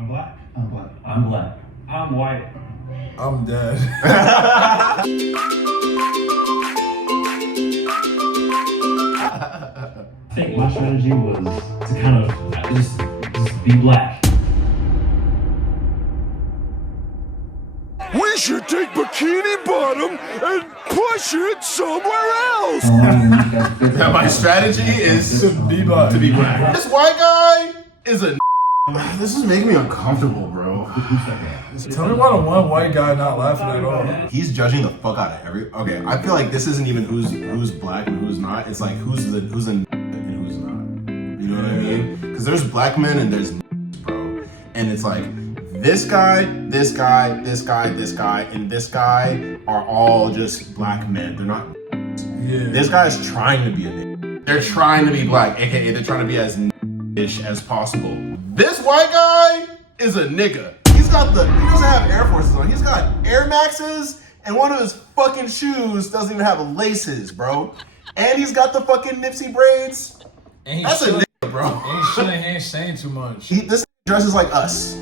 I'm black. I'm black. I'm black. I'm white. I'm dead. I think my strategy was to kind of just be black. We should take Bikini Bottom and push it somewhere else. Now my strategy is To be black. This white guy is a. This is making me uncomfortable, bro. Tell me why the one white guy not laughing at all. He's judging the fuck out of every. Okay, I feel like this isn't even who's black and who's not. It's like who's a and who's not. You know what I mean? Because there's black men and there's bro, and it's like this guy, this guy, this guy, this guy, and this guy are all just black men. They're not. Yeah. This guy is trying to be a nigga. They're trying to be black, aka they're trying to be as ish as possible. This white guy is a nigga. He doesn't have Air Forces on. He's got Air Maxes, and one of his fucking shoes doesn't even have laces, bro. And he's got the fucking Nipsey braids. That's a nigga, bro. He ain't saying too much. This dresses like us.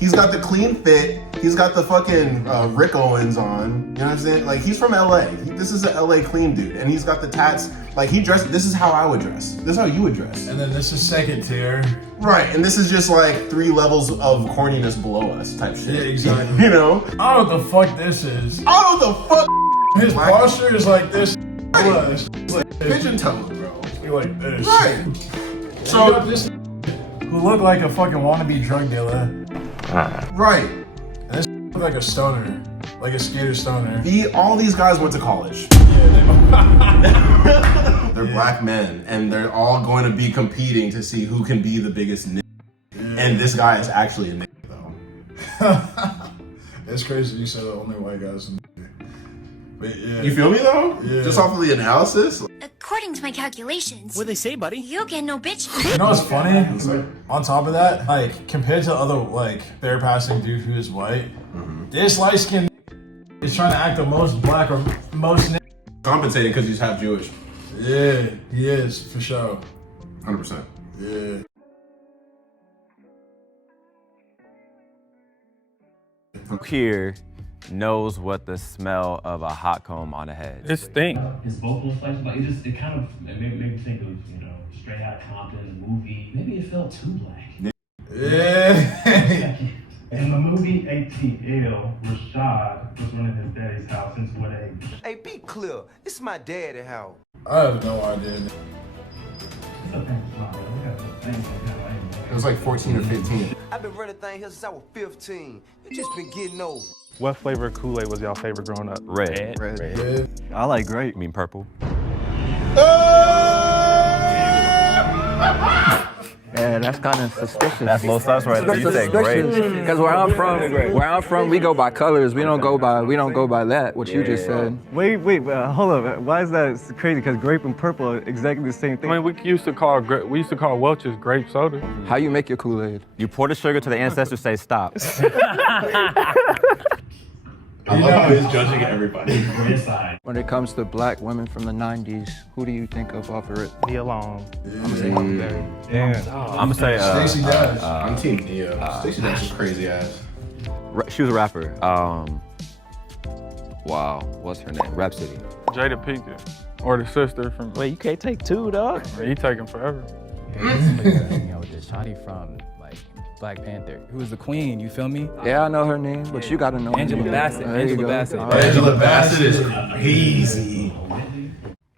He's got the clean fit. He's got the fucking Rick Owens on. You know what I'm saying? Like, he's from LA. This is an LA clean dude. And he's got the tats. Like, he dressed, this is how I would dress. This is how you would dress. And then this is second tier. Right, and this is just like 3 levels of corniness below us type shit. Yeah, exactly. You know? I don't know what the fuck this is. I don't know what the fuck. His posture is like this. It's like pigeon-toed, bro. You're like this. Right. So you got this who look like a fucking wannabe drug dealer. Right. And this look like a stoner. Like a skater stoner. All these guys went to college. Yeah, They're black men, and they're all going to be competing to see who can be the biggest nigga. Yeah. And this guy is actually a nigga, though. It's crazy you said the only white guys in But yeah. You feel me, though? Yeah. Just off of the analysis? According to my calculations, What'd they say, buddy? you'll get no bitch. You know what's funny? On top of that, like, compared to other, like, fair passing dude who is white, this light skinned is trying to act the most black or most Compensating because he's half Jewish. Yeah, he is, for sure. 100%. Yeah. Here knows what the smell of a hot comb on a head. It stinks. His vocals, like, it kind of made me think of, Straight Outta Compton, the movie. Maybe it felt too black. Yeah. In the movie ATL, Rashad was running his daddy's house since what age? Hey, be clear. It's my daddy house. I have no idea. It's a famous line, we got the thing like It was like 14 or 15. I've been running thing here since I was 15. It just been getting old. What flavor of Kool-Aid was y'all favorite growing up? Red. Yeah. I like grape. You mean purple? Yeah, that's kind of suspicious. That's low sus right there. You say grape. Because where I'm from, we go by colors. We don't go by that. What you just said. Wait, hold up. Why is that crazy? Because grape and purple are exactly the same thing. I mean, we used to call Welch's grape soda. How you make your Kool-Aid? You pour the sugar till the ancestors say stop. I love how he's judging everybody. When it comes to black women from the 90s, who do you think of off of it? Be alone. I'm gonna say Huckleberry. I'm gonna say Stacey Dash. I'm Team Neo. Stacey Dash is crazy ass. She was a rapper. Wow, what's her name? Rhapsody. Jada Pinkett. Or the sister from... Wait, you can't take two, dog. He taking forever. With this shawty from Black Panther, who was the queen, you feel me? Yeah, I know her name, but you gotta know Angela her name. Bassett. There you Angela go. Bassett. Angela Bassett is crazy.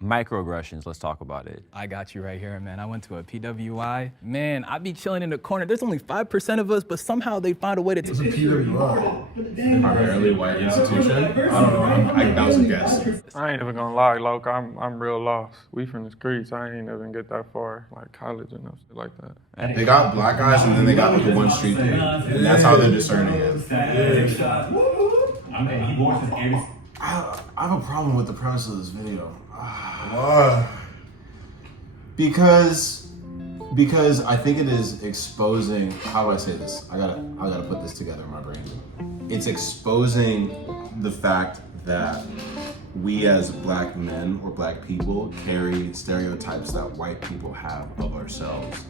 Microaggressions, let's talk about it. I got you right here, man. I went to a PWI. Man, I be chilling in the corner. There's only 5% of us, but somehow they find a way to... It's a PWI. Primarily white institution. I don't know. That was a guess. I ain't even gonna lie, Loke. I'm real lost. We from the streets. I ain't even get that far, like college and shit like that. They got black guys and then they got like a one street dude. And that's how they're discerning it. I mean, he voices every... I have a problem with the premise of this video. Why? Because I think it is exposing, how do I say this? I gotta put this together in my brain. It's exposing the fact that we as black men or black people carry stereotypes that white people have of ourselves.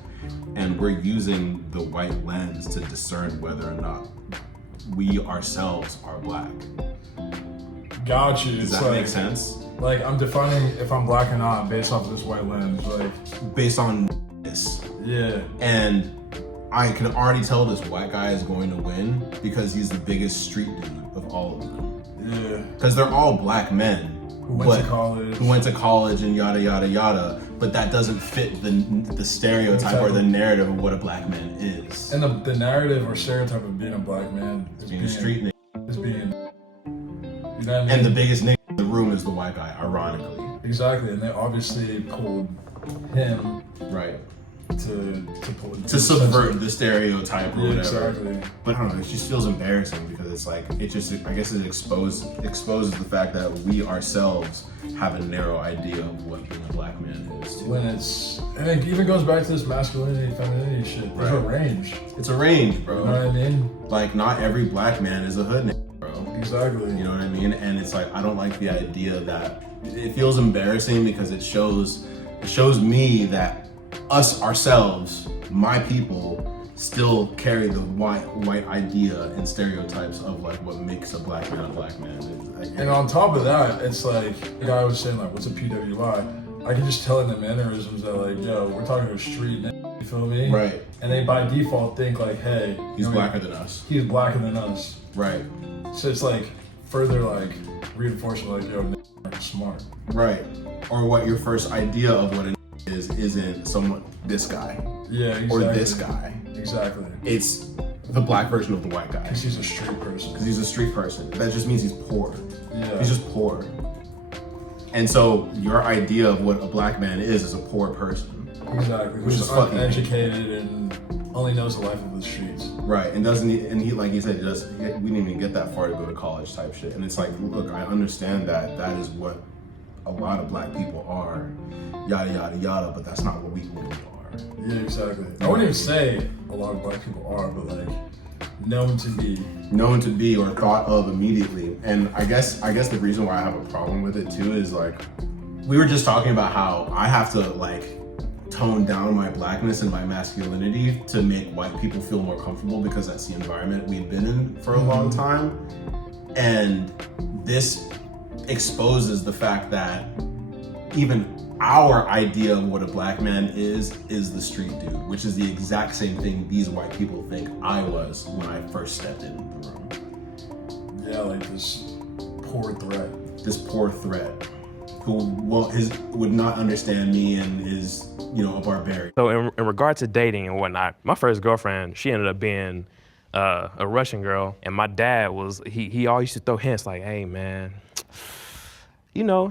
and we're using the white lens to discern whether or not we ourselves are black. Got you. Does that make sense? Like, I'm defining if I'm black or not based off this white lens, like based on this. Yeah. And I can already tell this white guy is going to win because he's the biggest street dude of all of them. Yeah. Because they're all black men who went to college and yada yada yada, but that doesn't fit the stereotype or the narrative of what a black man is. And the narrative or stereotype of being a black man is being a street nigga. Is being, you know what I mean? And the biggest nigga in the room is the white guy, ironically. Exactly, and they obviously pulled him right to subvert the stereotype or whatever. Exactly. But I don't know, it just feels embarrassing because it's like, I guess it exposes the fact that we ourselves have a narrow idea of what being a black man is too. And it even goes back to this masculinity, femininity shit. There's a range. It's a range, bro. You know what I mean? Like, not every black man is a hood nigga, bro. Exactly. You know what I mean? And it's like, I don't like the idea that it feels embarrassing because it shows me that us ourselves, my people, still carry the white idea and stereotypes of like what makes a black man a black man. And on top of that, it's like the guy was saying like, what's a PWI? I can just tell in the mannerisms that like, yo, we're talking to a street nigga, you feel me? Right. And they by default think like, hey, he's blacker than us. He's blacker than us. Right. So it's like further like reinforcing like, yo, nigga smart. Right. Or what your first idea of what a isn't someone, this guy. Yeah, exactly. Or this guy. Exactly. It's the black version of the white guy. Because he's a street person. Because he's a street person. That just means he's poor. Yeah. He's just poor. And so your idea of what a black man is a poor person. Exactly. Which is fucking uneducated and only knows the life of the streets. Right. And he like he said, we didn't even get that far to go to college type shit. And it's like, look, I understand that is what a lot of black people are, yada yada yada, but that's not what we really are. Yeah, exactly. I wouldn't even say a lot of black people are, but like known to be or thought of immediately. And I guess the reason why I have a problem with it too is like, we were just talking about how I have to like tone down my blackness and my masculinity to make white people feel more comfortable because that's the environment we've been in for a long time. And this exposes the fact that even our idea of what a black man is the street dude, which is the exact same thing these white people think I was when I first stepped in the room. Yeah, like this poor threat who would not understand me and is, a barbarian. So in regard to dating and whatnot, my first girlfriend, she ended up being a Russian girl, and my dad he always used to throw hints like, hey man,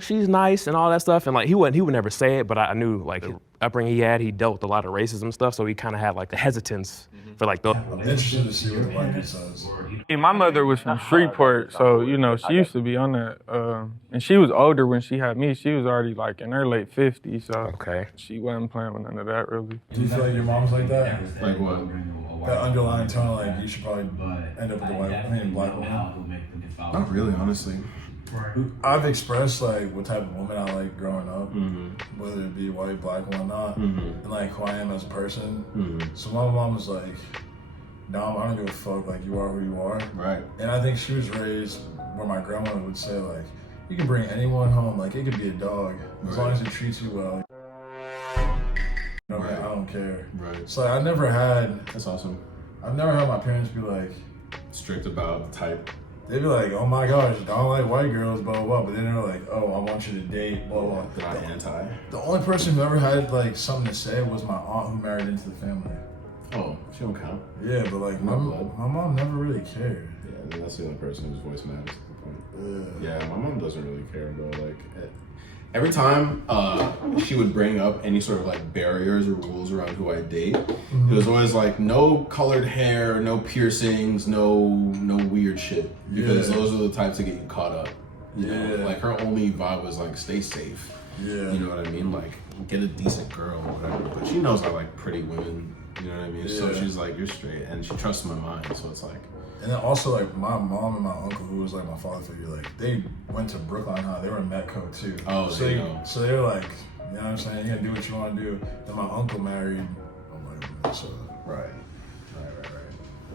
she's nice and all that stuff. And like, he would never say it, but I knew like the upbringing he dealt with a lot of racism stuff. So he kind of had like the hesitance for like the. I'm interested to see what the white dude says. And my mother was from Shreveport, so she used to be on that. And she was older when she had me. She was already like in her late 50s, so okay. She wasn't playing with none of that really. Do you feel like your mom's like that? Like what? That underlying tone, like you should probably end up with a black woman. Not really, honestly. I've expressed like what type of woman I like growing up, whether it be white, black, or not, and like who I am as a person. So my mom was like, "No, I don't give a fuck. Like you are who you are." Right. And I think she was raised where my grandmother would say like, "You can bring anyone home. Like it could be a dog as long as it treats you well." Right. I don't care. Right. So like, That's awesome. I've never had my parents be like strict about the type. They'd be like, oh my gosh, I don't like white girls, blah, blah, blah. But then they're like, oh, I want you to date, blah, blah. They're not anti. The only person who ever had like something to say was my aunt who married into the family. Oh, she don't count. Yeah, but like my mom never really cared. Yeah, that's the only person whose voice matters at the point. Yeah, my mom doesn't really care, bro. Like, every time she would bring up any sort of like barriers or rules around who I date, it was always like no colored hair, no piercings, no weird shit, because those are the types that get you caught up. You know? Like her only vibe was like stay safe. Yeah, you know what I mean? Like get a decent girl or whatever. But she knows I like pretty women. You know what I mean? Yeah. So she's like, you're straight, and she trusts my mind. So it's like. And then also like my mom and my uncle, who was like my father figure, like they went to Brookline High. They were in Metco too. Oh, so they were like, you know what I'm saying? You gotta do what you want to do. Then my uncle married, So, Right.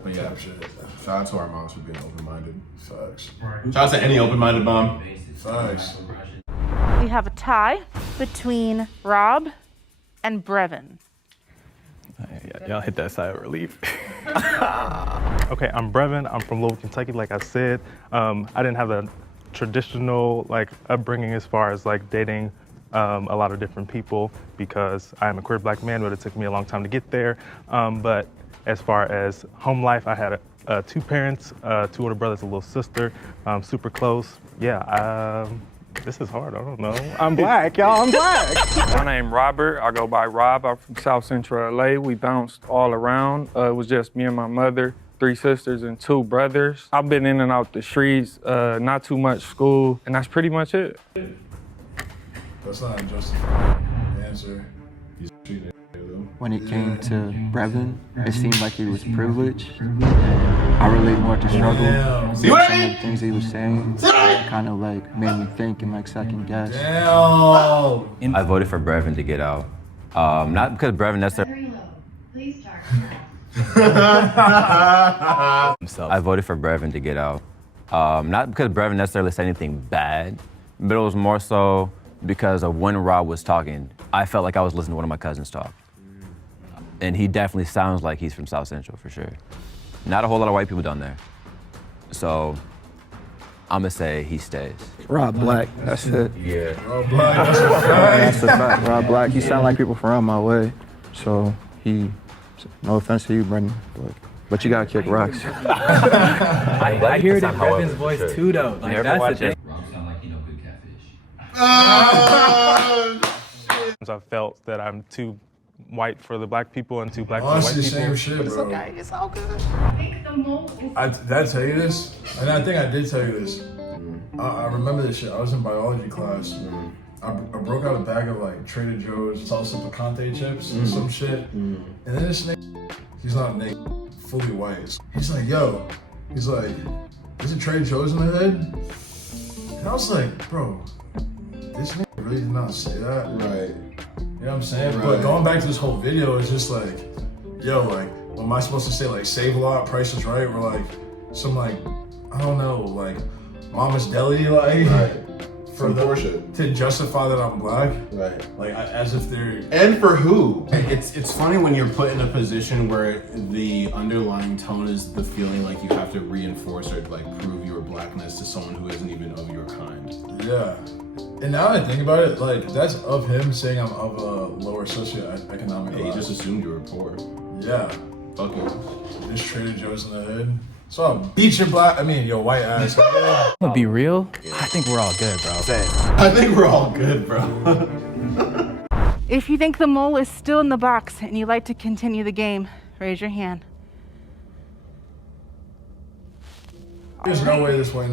But yeah, shout out to our moms for being open-minded. Facts. Shout out to any open-minded mom. Facts. We have a tie between Rob and Brevin. Y'all hit that sigh of relief. Okay, I'm Brevin. I'm from Louisville, Kentucky, like I said. I didn't have a traditional upbringing as far as dating a lot of different people because I am a queer black man, but it took me a long time to get there. But as far as home life, I had 2 parents, 2 older brothers, a little sister, super close. Yeah, this is hard, I don't know. I'm black, y'all, I'm black. My name Robert, I go by Rob. I'm from South Central LA. We bounced all around. It was just me and my mother, 3 sisters and 2 brothers. I've been in and out the streets, not too much school, and that's pretty much it. That's not a justified answer. When it came to Brevin, it seemed like he was privileged. I relate more to struggle. See what I Some mean? of the things he was saying kind of made me think and second guess. Damn. I voted for Brevin to get out. Not because Brevin necessarily. Please talk. I voted for Brevin to get out. Not because Brevin necessarily said anything bad, but it was more so because of when Rob was talking. I felt like I was listening to one of my cousins talk. And he definitely sounds like he's from South Central for sure. Not a whole lot of white people down there. So I'm gonna say he stays. Rob Black, that's it. Yeah. Rob Black, that's a fact. That's a fact. Rob Black, he sound like people from around my way. So no offense to you, Brendan, but you gotta kick rocks. I hear it in Brevin's voice too, though. That's the thing. Rob sound like he know good catfish. I felt that I'm too white for the black people and too black for the white Honestly, people. same shit, bro. It's okay, it's all good. Did I tell you this? And I think I did tell you this. I remember this shit. I was in biology class. I broke out a bag of Trader Joe's salsa picante chips and some shit. And then this nigga, he's not nigga, fully white. He's like, yo, he's like, is it Trader Joe's in the hood? And I was like, bro, this nigga really did not say that. Right. You know what I'm saying? Right. But going back to this whole video, it's just yo, what am I supposed to say? Save a lot, Price is Right, or some I don't know, Mama's Deli, Right. for to justify that I'm black, Right. As if they're. And for who? It's funny when you're put in a position where the underlying tone is the feeling like you have to reinforce or prove your blackness to someone who isn't even of your kind. Yeah. And now that I think about it, that's of him saying I'm of a lower socioeconomic Yeah, he class. just assumed you were poor. Yeah. Fuck you. This Trader Joe's in the hood. So I'll beat your white ass. I'm gonna be real. I think we're all good, bro. I think we're all good, bro. If you think the mole is still in the box and you'd like to continue the game, raise your hand. There's no way this way.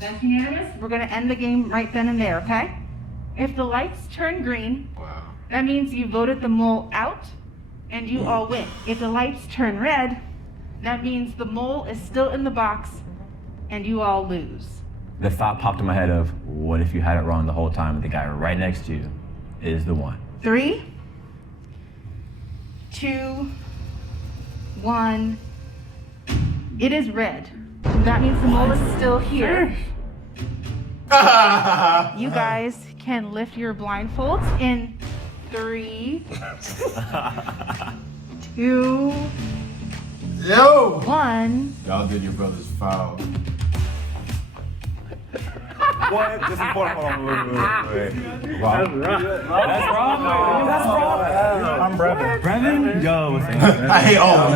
That's unanimous. We're gonna end the game right then and there, okay? If the lights turn green, that means you voted the mole out and you all win. If the lights turn red, that means the mole is still in the box and you all lose. The thought popped in my head of, what if you had it wrong the whole time and the guy right next to you is the one? 3, 2, 1. It is red. That means the mole is still here. You guys can lift your blindfolds in 3, 2, Yo! 1. Y'all did your brother's foul. What? This is hold on. Wait. That's Rob. I'm Brevin. Brevin? Yo, what's I hate all of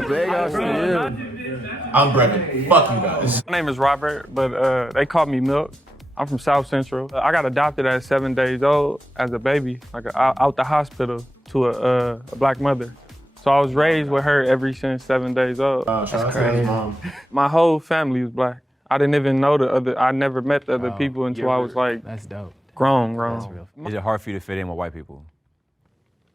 them. Big ups to you. I'm Brevin. Fuck you guys. My name is Robert, but they call me Milk. I'm from South Central. I got adopted at 7 days old as a baby, out the hospital to a black mother. So I was raised with her ever since 7 days old. Shout out to his mom. My whole family was black. I didn't even know I never met the other people until I was That's dope. grown. That's real. Is it hard for you to fit in with white people?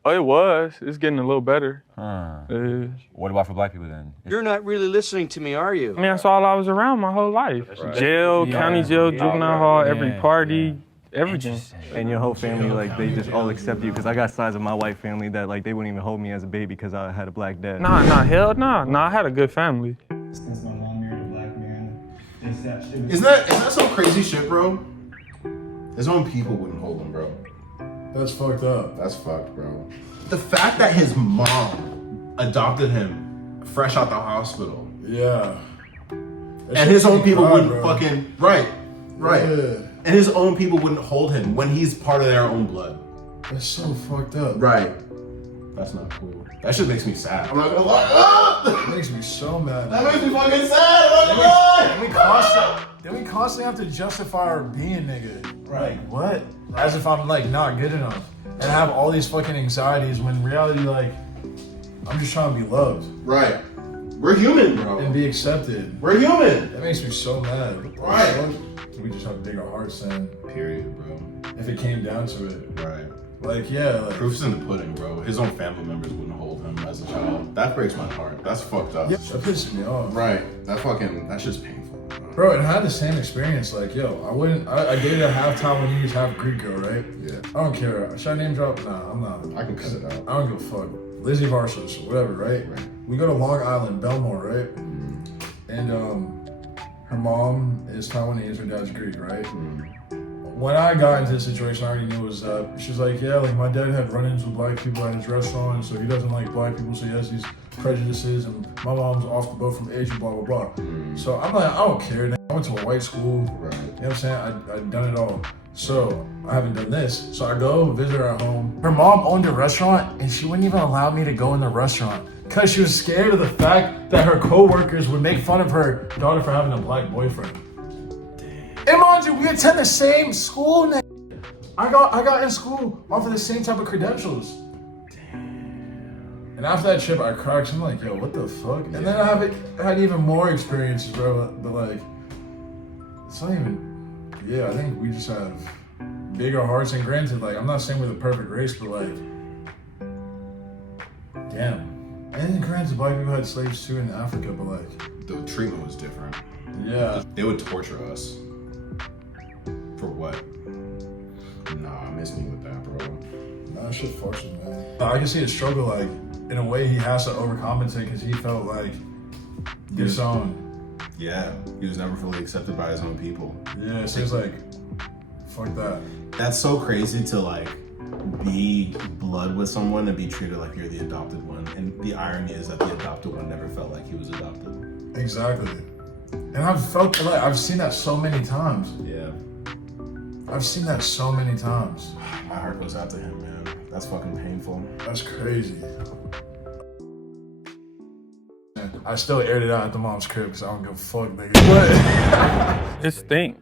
Oh, it was. It's getting a little better. What about for black people then? You're not really listening to me, are you? I mean, that's all I was around my whole life. Jail, county jail, juvenile hall, every party, everything. And your whole family, like, they just all accept you? Because I got sides of my white family that, like, they wouldn't even hold me as a baby because I had a black dad. Nah, hell nah. Nah, I had a good family. Since my mom married a black man, they said shit. Is that some crazy shit, bro? His own people wouldn't hold him, bro. That's fucked up. That's fucked, bro. The fact that his mom adopted him fresh out the hospital. Yeah. And his own people wouldn't fucking right. Yeah. And his own people wouldn't hold him when he's part of their own blood. That's so fucked up. Right. That's not cool. That shit makes me sad. I'm not gonna lie. That makes me so mad. That makes me fucking sad. I'm not gonna lie. Then we constantly have to justify our being nigga. Right. Like, what? As if I'm like not good enough. And I have all these fucking anxieties when in reality, like, I'm just trying to be loved. Right. We're human, bro. And be accepted. We're human. That makes me so mad. Right. We just have to dig our hearts in. Period, bro. If it came down to it. Right. Like, yeah. Like, proof's in the pudding, bro. His own family members wouldn't hold him as a child. That breaks my heart. That's fucked up. Yeah, that pisses me off. Right. That's just painful. Bro, and I had the same experience. Like, yo, I dated a half-time when he was half Greek girl, right? Yeah. I don't care. Should I name drop? Nah, I'm not. I can cut it out. I don't give a fuck. Lizzie Varsos, whatever, right? We go to Long Island, Belmore, right? And her mom is Taiwanese, her dad's Greek, right? When I got into this situation, I already knew it was up. She's like, yeah, like my dad had run-ins with black people at his restaurant, so he doesn't like black people, so he has these prejudices, and my mom's off the boat from Asia, blah, blah, blah. So I'm like, I don't care. I went to a white school, right? You know what I'm saying? I've done it all. So I haven't done this. So I go visit her at home. Her mom owned a restaurant, and she wouldn't even allow me to go in the restaurant because she was scared of the fact that her co-workers would make fun of her daughter for having a black boyfriend. And mind you, we attend the same school now. I got in school off of the same type of credentials. And after that trip, I cried. I'm like, yo, what the fuck? And then I had even more experiences, bro. But like, it's not even. Yeah, I think we just have bigger hearts. And granted, like, I'm not saying we're the perfect race, but like, damn. And granted, black people had slaves too in Africa, but like, the treatment was different. Yeah. They would torture us. For what? Nah, I miss me with that, bro. Nah, that shit fucks with me, man. I can see his struggle, like, in a way he has to overcompensate because he felt like disowned. Yeah, he was never fully accepted by his own people. Yeah, so it's like, fuck that. That's so crazy to like be blood with someone and be treated like you're the adopted one. And the irony is that the adopted one never felt like he was adopted. Exactly. And I've seen that so many times. Yeah. I've seen that so many times. My heart goes out to him, man. That's fucking painful. That's crazy. I still aired it out at the mom's crib because I don't give a fuck, nigga. It stink.